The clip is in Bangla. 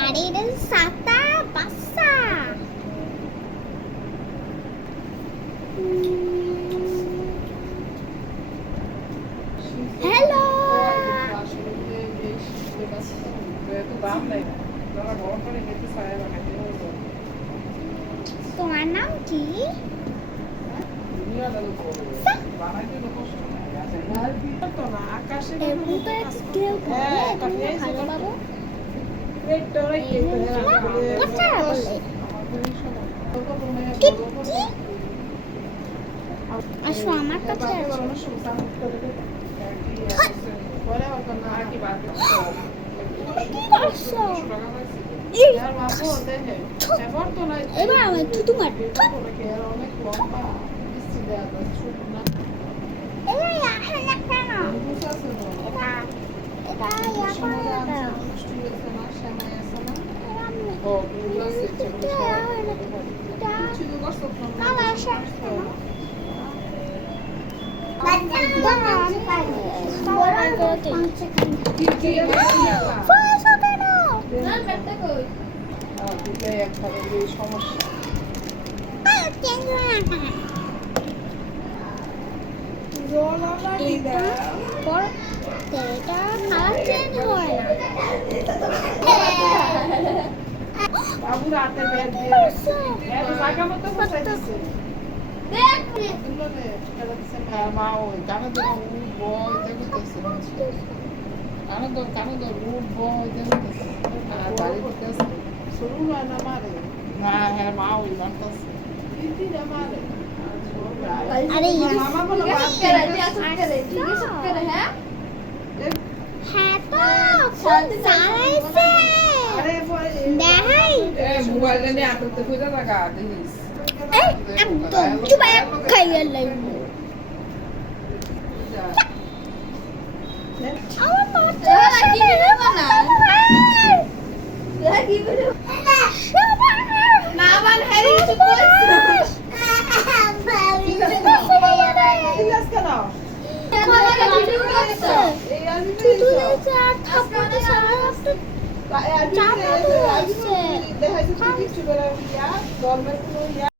আরে এটা সাতা বাসা। হ্যালো, তোমার নাম কি? আসো আমার কাছে এবার আমি থুতু মার। বাবু রাতে বের দিয়ে এত জায়গা মতো বসাই দিছে দেখ মা ওই কানে তো বই দেখতেছে কানে তো বই দেখতেছে আর বাড়ি দেখতেছে শুরু না মারে না হ্যাঁ মা ওই মারতেছে দিদি না মারে আরে মামা বলে বাদ করে হ্যাঁ হ্যাঁ তো ফোন চালাইছে। আরে দেখাই মোবাইল নিয়ে আটতে খুঁজে থাকা দেখিস এই একদম চুপায় খাইয়ে লাগবে আমার বাচ্চা কি বেরোবে না কি বেরোবে না মান হেরি চুপ করিস দেখা যাচ্ছে কিছু বেরোবে